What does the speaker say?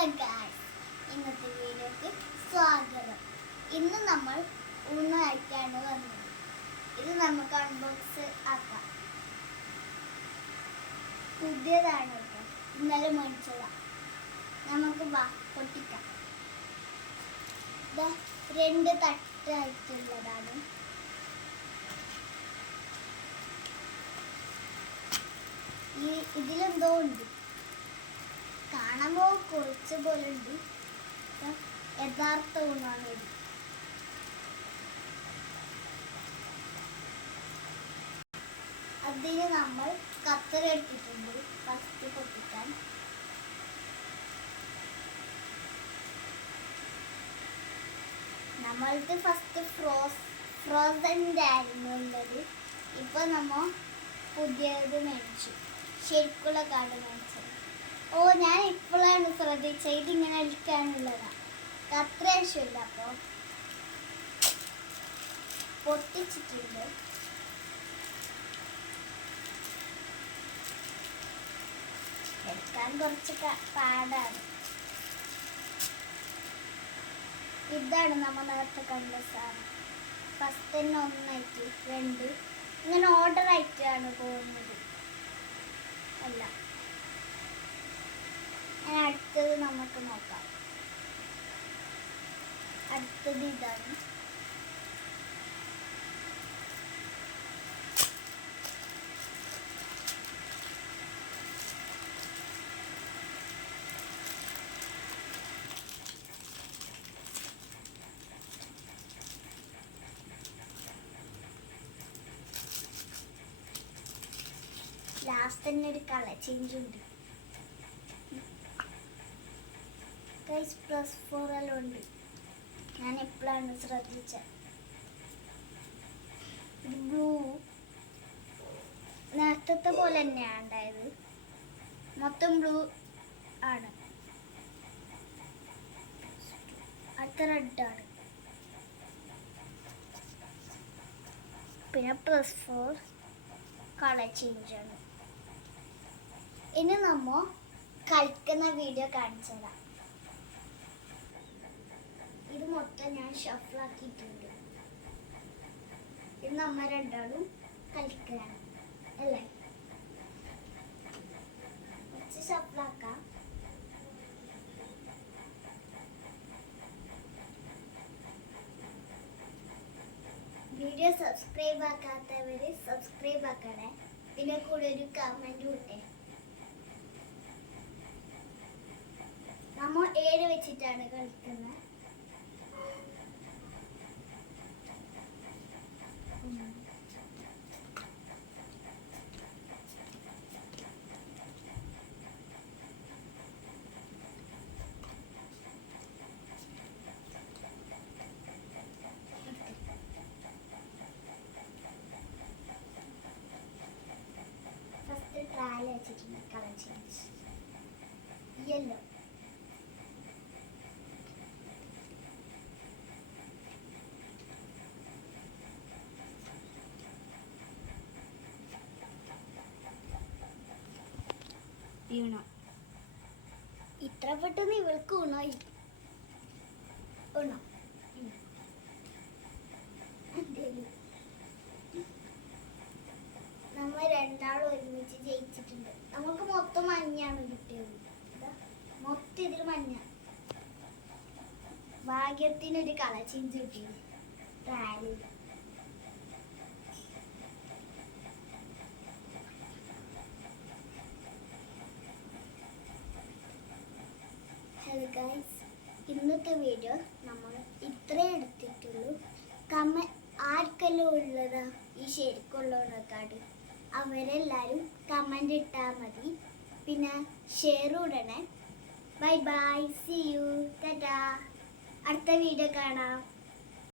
Hello guys, ഇന്നത്തെ വീഡിയോക്ക് സ്വാഗതം. ഇന്ന് നമ്മൾ ഊണായിട്ടാണ് വന്നത്. ഇത് നമുക്ക് അൺബോക്സ് ആക്കാം. പുതിയതാണ് കേട്ടോ, ഇന്നലെ മേടിച്ചതാണ്. നമുക്ക് പൊട്ടിക്കാം. ഇത് 2 തട്ടായിട്ടുള്ളതാണ്. ഇതിലെന്തോ ഉണ്ട്, കാണുമ്പോൾ കുറച്ച് പോലെ ഉണ്ട്. യഥാർത്ഥ ഊണാണ് ഇത്. അതിന് നമ്മൾ കത്തർ എടുത്തിട്ടുണ്ട് ഫസ്റ്റ് പൊട്ടിക്കാൻ. നമ്മൾക്ക് ഫസ്റ്റ് ഫ്രോസൻ്റെ ആയിരുന്നു ഉള്ളത്. ഇപ്പൊ നമ്മ പുതിയത് മേടിച്ചു, ശരിക്കുള്ള കാർഡ് മേടിച്ചത്. ഞാൻ ഇപ്പോഴാണ് ശ്രദ്ധിച്ചത് ഇതിങ്ങനെ അടിക്കാനുള്ളതാണ്. അത്ര ആവശ്യമില്ല. അപ്പോൾ പൊട്ടിച്ചിട്ടുണ്ട്. എടുക്കാൻ കുറച്ച് പാടാണ്. ഇതാണ് നമ്മൾ നേരത്തെ കണ്ട സാധനം. ഫസ്റ്റ് തന്നെ 1 ആയിട്ട് 2 ഇങ്ങനെ ഓർഡർ ആയിട്ടാണ് പോകുന്നത്. അല്ല, അടുത്തത് നമുക്ക് നോക്കാം. അടുത്തത് ഇതാണ്. ലാസ്റ്റ് തന്നെ ഒരു കളർ ചേഞ്ച് ഉണ്ട്. +4 എല്ലാം ഉണ്ട്. ഞാൻ എപ്പോഴാണ് ശ്രദ്ധിച്ചത്. ഇത് ബ്ലൂ നേരത്തെ പോലെ തന്നെയാണ് ഉണ്ടായത്. മൊത്തം ബ്ലൂ ആണ്. അടുത്ത റെഡാണ്. പിന്നെ +4 കളർ ചേഞ്ച് ആണ്. ഇനി നമ്മ കളിക്കുന്ന വീഡിയോ കാണിച്ചു തരാം. ഇത് മൊത്തം ഞാൻ ഷഫിളാക്കിയിട്ടുണ്ട്. ഇത് നമ്മ രണ്ടാളും കളിക്കുകയാണ് അല്ലേ? കുറച്ച് ഷഫിളാക്കാം. വീഡിയോ സബ്സ്ക്രൈബ് ആക്കാത്തവർ സബ്സ്ക്രൈബ് ആക്കണേ. പിന്നെ കൂടെ ഒരു കമന്റ് ഇട്ടേ. നമ്മ 7 വെച്ചിട്ടാണ് കളിക്കുന്നത്. ഫസ്റ്റ് ട്രയൽ വെച്ചിട്ടുണ്ട്. Colour change yellow. വീണോ? ഇത്ര പെട്ടെന്ന് ഇവൾക്ക് ഉണായി. നമ്മൾ രണ്ടാളും ഒരുമിച്ച് ജയിച്ചിട്ടുണ്ട്. നമുക്ക് മൊത്തം മഞ്ഞാണ് കിട്ടിയത്. മൊത്തം ഇതിൽ മഞ്ഞ. ഭാഗ്യത്തിനൊരു കളർ ചേഞ്ച് കിട്ടി ട്രയലിൽ. ഹലോ ഗൈസ്, ഇന്നത്തെ വീഡിയോ നമ്മൾ ഇത്രേ എടുത്തിട്ടുള്ളൂ. ആർക്കെല്ലാം ഉള്ളതാ ഈ ശരിക്കുള്ളവരെക്കാട് അവരെല്ലാവരും കമൻ്റ് ഇട്ടാൽ മതി. പിന്നെ ഷെയർ ഇടണേ. Bye bye, see you, tata. അടുത്ത വീഡിയോ കാണാം.